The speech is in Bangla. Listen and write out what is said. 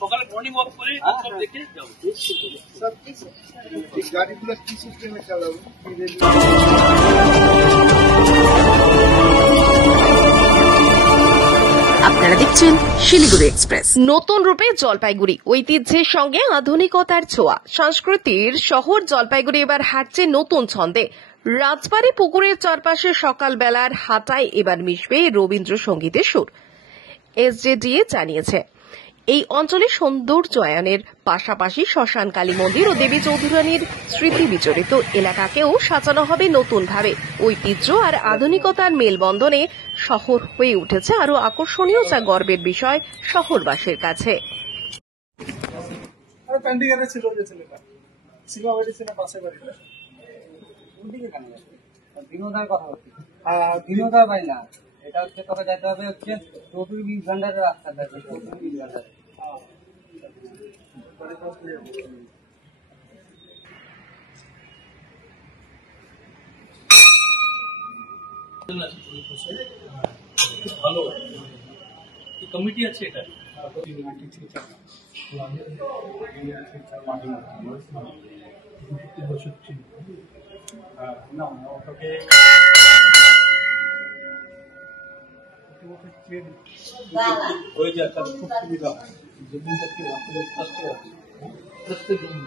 সকালে মর্নিং ওয়াক করে সব দেখে যাবো। গাড়িগুলো কি সিস্টেমে চালাবো? আপনারা দেখছেন শিলিগুড়ি এক্সপ্রেস। নতুন রূপে জলপাইগুড়ি, ঐতিহ্যের সঙ্গে আধুনিকতার ছোঁয়া। সংস্কৃতির শহর জলপাইগুড়ি এবার হাঁটছে নতুন ছন্দে। রাজবাড়ী পুকুরের চারপাশে সকালবেলার হাঁটায় এবার মিশবে রবীন্দ্রসঙ্গীতের সুর। এসজেডিএ জানিয়েছে, এই অঞ্চলে সৌন্দর্যায়নের পাশাপাশি শ্মশান কালী মন্দির ও দেবী চৌধুরানীর স্মৃতি বিজড়িত এলাকাকেও সাজানো হবে নতুনভাবে। ঐতিহ্য আর আধুনিকতার মেলবন্ধনে শহর হয়ে উঠেছে আরো আকর্ষণীয়, যা গর্বের বিষয় শহরবাসীর কাছে। এটা হচ্ছে তবে যেতে হবে হচ্ছে 24 ঘন্টার রাস্তা থাকবে, 24 ঘন্টা। ভালো কমিটি আছে এটা। ওই যে একটা খুব সুবিধা হয় জমিটাকে আপনাদের কাছে আছে প্রত্যেক জমি